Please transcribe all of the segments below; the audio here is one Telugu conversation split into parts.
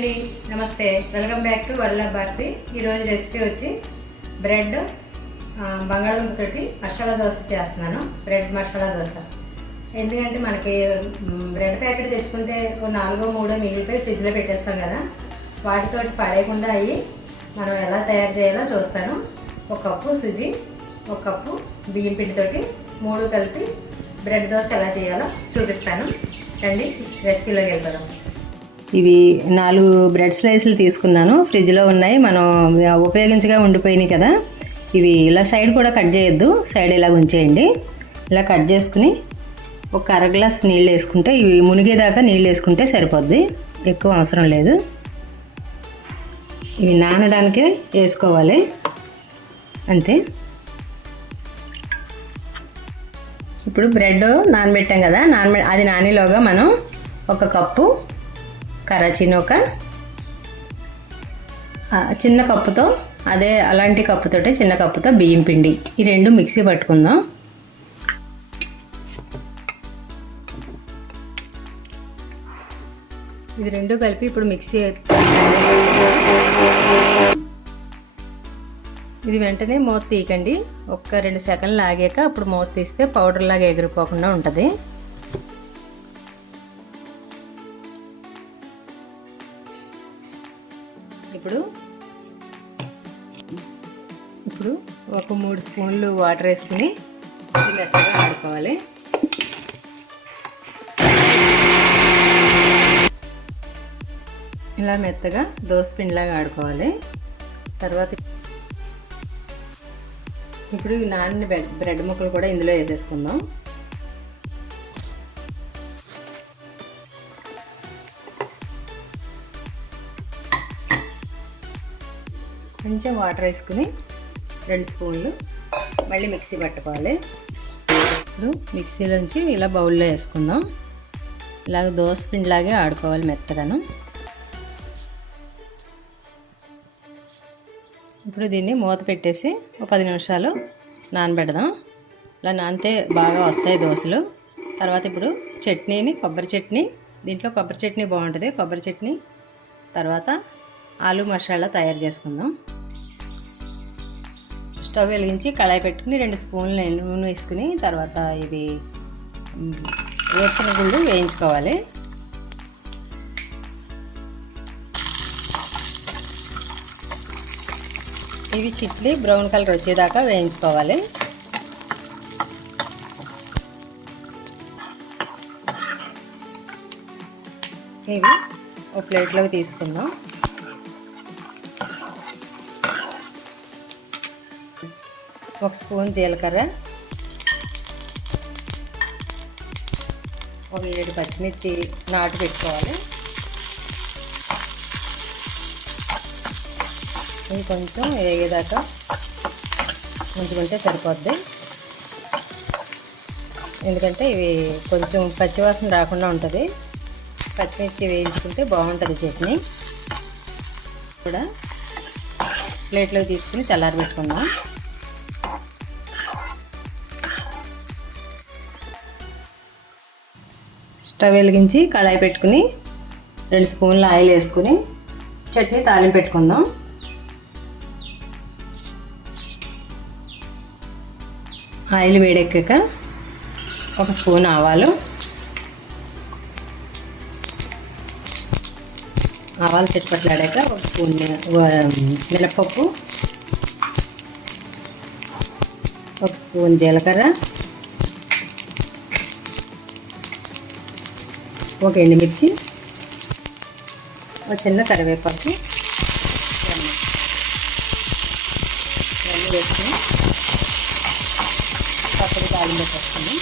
అండి. నమస్తే. వెల్కమ్ బ్యాక్ టు వల్ల భారతి. ఈరోజు రెసిపీ వచ్చి బ్రెడ్ బంగాళదుంపతోటి మసాలా దోశ చేస్తున్నాను. బ్రెడ్ మసాలా దోశ. ఎందుకంటే మనకి బ్రెడ్ ప్యాకెట్ తెచ్చుకుంటే ఓ నాలుగో మూడో మిగిలిపోయి ఫ్రిడ్జ్లో పెట్టేస్తాం కదా. వాటితో పడేయకుండా అయ్యి మనం ఎలా తయారు చేయాలో చూస్తాను. ఒక కప్పు సుజి ఒక కప్పు బియ్యం పిండితోటి మూడు కలిపి బ్రెడ్ దోశ ఎలా చేయాలో చూపిస్తాను. రండి రెసిపీలోకి వెళ్తాం ఇవి నాలుగు బ్రెడ్ స్లైసులు తీసుకున్నాను. ఫ్రిడ్జ్లో ఉన్నాయి. మనం ఉపయోగించగా ఉండిపోయినాయి కదా. ఇవి ఇలా సైడ్ కూడా కట్ చేయొద్దు. సైడ్ ఇలా ఉంచేయండి. ఇలా కట్ చేసుకుని ఒక అర గ్లాస్ నీళ్ళు వేసుకుంటే ఇవి మునిగేదాకా నీళ్ళు వేసుకుంటే సరిపోద్ది. ఎక్కువ అవసరం లేదు. ఇవి నానడానికే వేసుకోవాలి. అంతే. ఇప్పుడు బ్రెడ్ నానబెట్టాం కదా. నానబె అది నానేలోగా మనం ఒక కప్పు కరాచీనోక. ఒక చిన్న కప్పుతో అదే అలాంటి కప్పుతోటే చిన్న కప్పుతో బియ్యం పిండి. ఈ రెండు మిక్సీ పట్టుకుందాం. ఇది రెండు కలిపి ఇప్పుడు మిక్సీ ఇది వెంటనే మూత తీయకండి. ఒక్క రెండు సెకండ్లు ఆగాక అప్పుడు మూత తీస్తే పౌడర్ లాగా ఎగిరిపోకుండా ఉంటుంది. మూడు స్పూన్లు వాటర్ వేసుకుని ఇది మెత్తగా ఆడుకోవాలి ఇలా మెత్తగా దోసపిండిలాగా ఆడుకోవాలి. తర్వాత ఇప్పుడు నాన్న బ్రెడ్ బ్రెడ్ ముక్కలు కూడా ఇందులో వేసేసుకుందాం. కొంచెం వాటర్ వేసుకుని రెండు స్పూన్లు. మళ్ళీ మిక్సీ పట్టుకోవాలి. ఇప్పుడు మిక్సీలోంచి ఇలా బౌల్లో వేసుకుందాం. ఇలాగ దోశ పిండిలాగే ఆడుకోవాలి మెత్తగాను. ఇప్పుడు దీన్ని మూత పెట్టేసి ఒక పది నిమిషాలు నానబెడదాం. ఇలా నానితే బాగా వస్తాయి దోశలు. తర్వాత ఇప్పుడు చట్నీని కొబ్బరి చట్నీ. దీంట్లో కొబ్బరి చట్నీ బాగుంటుంది. కొబ్బరి చట్నీ తర్వాత ఆలు మసాలా తయారు చేసుకుందాం. స్టవ్ వెలిగించి కళాయి పెట్టుకుని రెండు స్పూన్లు నూనె వేసుకుని తర్వాత ఇది వేరుశనగ గుళ్ళు వేయించుకోవాలి. ఇవి చిట్లి బ్రౌన్ కలర్ వచ్చేదాకా వేయించుకోవాలి. ఇవి ఒక ప్లేట్లోకి తీసుకుందాం. ఒక స్పూన్ జీలకర్ర ఒక ఏడు పచ్చిమిర్చి నాటు పెట్టుకోవాలి. ఇది కొంచెం వేగేదాకా ఉంచుకుంటే సరిపోద్ది. ఎందుకంటే ఇవి కొంచెం పచ్చివాసన రాకుండా ఉంటుంది. పచ్చిమిర్చి వేయించుకుంటే బాగుంటుంది చట్నీ. కూడా ప్లేట్లోకి తీసుకుని చల్లారబెట్టుకుందాం. స్టవ్ వెలిగించి కళాయి పెట్టుకుని రెండు స్పూన్ల ఆయిల్ వేసుకుని చట్నీ తాలింపు పెట్టుకుందాం. ఆయిల్ వేడెక్కాక ఒక స్పూన్ ఆవాలు. ఆవాలు చిట్పట్లాడాక ఒక స్పూన్ మినపప్పు ఒక స్పూన్ జీలకర్ర ఒక ఎండుమిర్చి ఒక చిన్న కరివేపాకు ఇవన్నీ వేసుకుని పక్కన తాలింపు పెట్టేసుకుందాం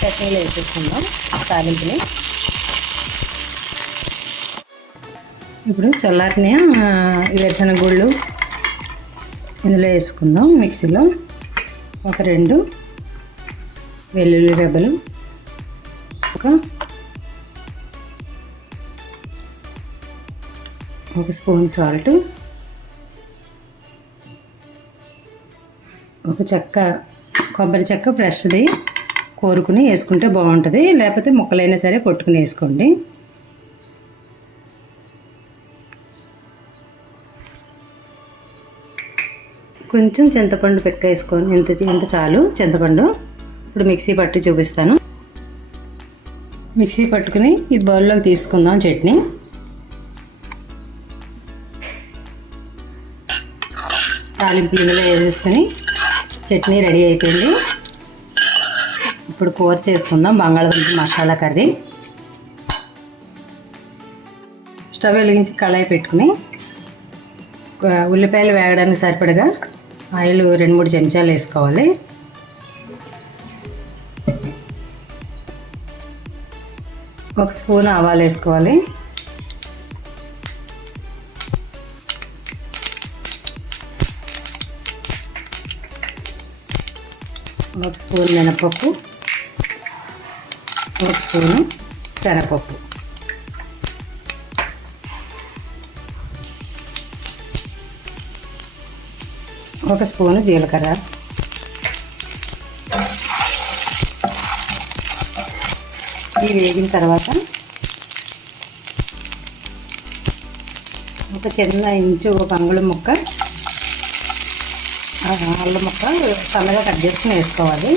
చట్నీలో వేసేసుకుందాం తాలింపుని. ఇప్పుడు చల్లారిన వేరుశనగ గుళ్ళు ఇందులో వేసుకుందాం మిక్సీలో. ఒక రెండు వెల్లుల్లి రెబ్బలు కరివేపాకు ఒక స్పూన్ సాల్ట్ ఒక చెక్క కొబ్బరి చెక్క ఫ్రెష్ది కోరుకుని వేసుకుంటే బాగుంటుంది. లేకపోతే ముక్కలైనా సరే కొట్టుకుని వేసుకోండి. కొంచెం చింతపండు పెక్క వేసుకొని ఇంత ఇంత చాలు? చింతపండు. ఇప్పుడు మిక్సీ పట్టి చూపిస్తాను. మిక్సీ పట్టుకుని ఇది బౌల్లోకి తీసుకుందాం చట్నీ. తాలింపు ఇందులో వేసేసుకుని చట్నీ రెడీ అయిపోయింది. ఇప్పుడు కూర చేసుకుందాం బంగాళదుంప మసాలా కర్రీ. స్టవ్ వెలిగించి కళాయి పెట్టుకుని ఉల్లిపాయలు వేగడానికి సరిపడగా ఆయిల్ రెండు మూడు చెంచాలు వేసుకోవాలి. ఒక స్పూన్ ఆవాలు వేసుకోవాలి. ఒక స్పూన్ మినపప్పు ఒక స్పూను శనగపప్పు. ఒక స్పూను జీలకర్ర. ఇవి వేగిన తర్వాత ఒక చిన్న ఇంచు ఒక అంగుళం ముక్క అల్లం ముక్క సన్నగా కట్ చేసుకుని వేసుకోవాలి.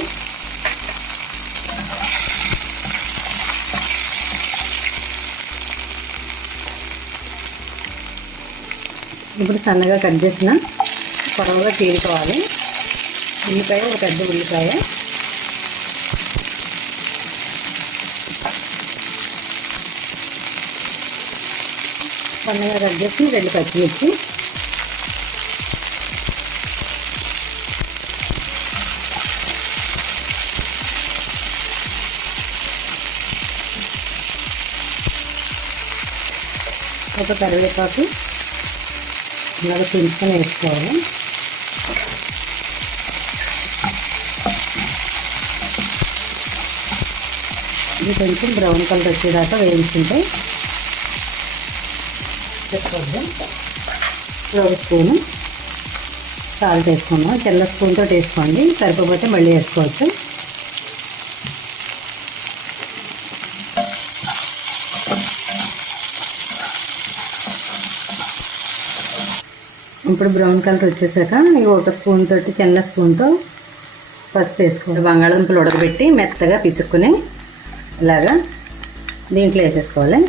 ఇప్పుడు సన్నగా కట్ చేసిన పొడవుగా చీరుకోవాలి. ఉల్లిపాయ ఒక పెద్ద ఉల్లిపాయ. సన్నగా కట్ చేసి రెండు పచ్చిమిర్చి. ఒక కరివేపాకు ఇలాగ పెంచుకొని వేసుకోవాలి. ఇది కొంచెం బ్రౌన్ కలర్ వచ్చేదాకా వేయించుకుంటే పెట్టుకోవద్దు ఒక స్పూను సాల్ట్ వేసుకున్నాం. చిన్న స్పూన్తో వేసుకోండి. సరిపోతే మళ్ళీ వేసుకోవచ్చు. ఇప్పుడు బ్రౌన్ కలర్ వచ్చేసాక ఇవి ఒక స్పూన్ తోటి చిన్న స్పూన్తో పసుపు వేసుకోవాలి. బంగాళదుంపలు ఉడకబెట్టి మెత్తగా పిసుక్కుని ఇలాగా దీంట్లో వేసేసుకోవాలి.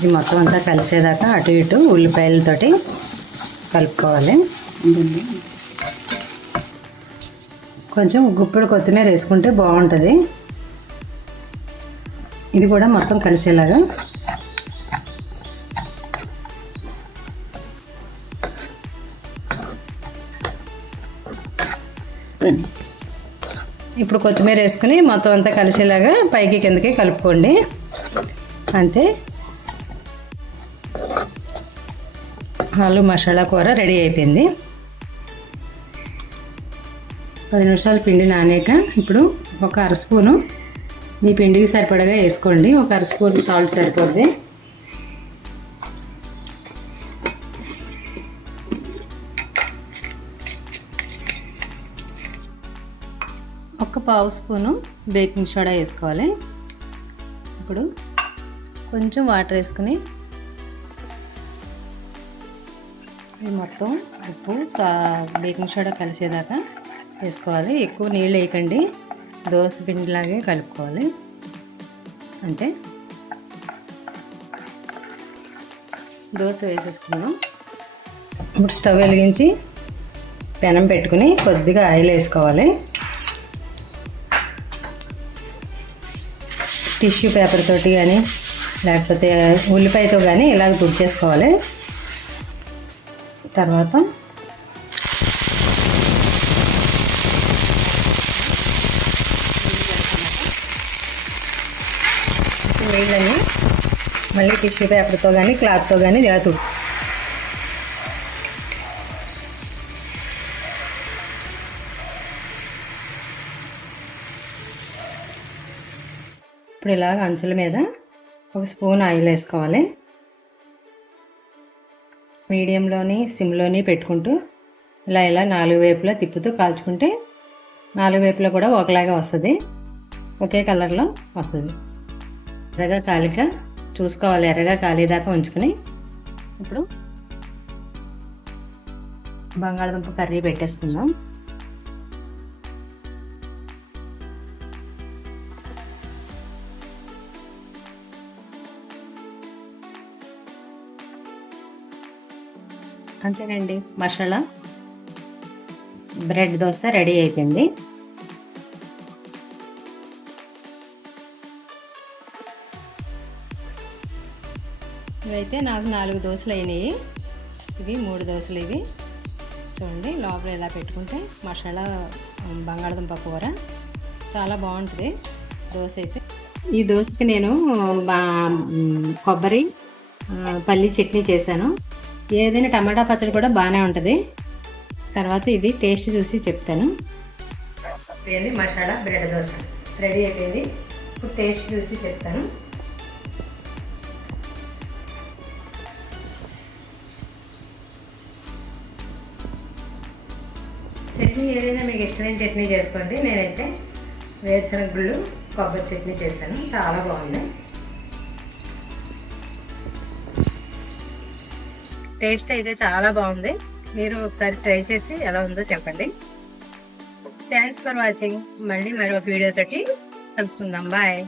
ఇది మొత్తం అంతా కలిసేదాకా అటు ఇటు ఉల్లిపాయలతోటి కలుపుకోవాలి. కొంచెం గుప్పెడు కొత్తిమీర వేసుకుంటే బాగుంటుంది. ఇది కూడా మొత్తం కలిసేలాగా. ఇప్పుడు కొత్తిమీర వేసుకుని మొత్తం అంతా కలిసేలాగా పైకి కిందకి కలుపుకోండి. అంతే. ఆలు మసాలా కూర రెడీ అయిపోయింది. పది నిమిషాలు పిండి నానాక ఇప్పుడు ఒక అర స్పూను మీ పిండికి సరిపడగా వేసుకోండి. ఒక అర స్పూన్ సాల్ట్ సరిపోద్ది. ఒక పావు స్పూను బేకింగ్ సోడా వేసుకోవాలి. ఇప్పుడు కొంచెం వాటర్ వేసుకుని ఇది మొత్తం ఉప్పు సా బేకింగ్ సోడా కలిసేదాకా వేసుకోవాలి. ఎక్కువ నీళ్ళు వేయకండి. దోశ పిండిలాగే కలుపుకోవాలి. అంటే దోశ వేసేసుకుందాం. ఇప్పుడు స్టవ్ వెలిగించి పెనం పెట్టుకుని కొద్దిగా ఆయిల్ వేసుకోవాలి. టిష్యూ పేపర్ తోటి కానీ లేకపోతే ఉల్లిపాయతో కానీ ఇలాగ తుడిచేసుకోవాలి. తర్వాత నీళ్ళని మళ్ళీ టిష్యూ పేపర్తో కానీ క్లాత్తో కానీ ఇలా ఇప్పుడు ఇలాగ అంచుల మీద ఒక స్పూన్ ఆయిల్ వేసుకోవాలి. మీడియంలోని సిమ్లోని పెట్టుకుంటూ ఇలా ఇలా నాలుగు వైపులా తిప్పుతూ కాల్చుకుంటే నాలుగు వైపులా కూడా ఒకలాగా వస్తుంది. ఒకే కలర్లో వస్తుంది. ఎర్రగా కాలిక చూసుకోవాలి. ఎర్రగా కాలేదాకా ఉంచుకొని ఇప్పుడు బంగాళదుంప కర్రీ పెట్టేసుకుందాం. అంతేనండి. మసాలా బ్రెడ్ దోశ రెడీ అయిపోయింది. ఇవైతే నాకు నాలుగు దోశలు అయినాయి. ఇవి మూడు దోశలు ఇవి. చూడండి లోపల ఇలా పెట్టుకుంటే మసాలా బంగాళదుంప కూర చాలా బాగుంటుంది. దోశ అయితే. ఈ దోశకి నేను కొబ్బరి పల్లి చట్నీ చేశాను. ఏదైనా టమాటా పచ్చడి కూడా బాగానే ఉంటుంది. తర్వాత ఇది టేస్ట్ చూసి చెప్తాను. ఇది మసాలా బ్రెడ్ దోశ. రెడీ అయిపోయింది. ఇప్పుడు టేస్ట్ చూసి చెప్తాను. చట్నీ ఏదైనా మీకు ఇష్టమైన చట్నీ చేసుకోండి. నేనైతే వేరుశనగ గుళ్ళు కొబ్బరి చట్నీ చేశాను. చాలా బాగుంది టేస్ట్ అయితే చాలా బాగుంది. మీరు ఒకసారి ట్రై చేసి ఎలా ఉందో చెప్పండి. థ్యాంక్స్ ఫర్ వాచింగ్ మళ్ళీ మరొక వీడియో తోటి కలుసుకుందాం. బాయ్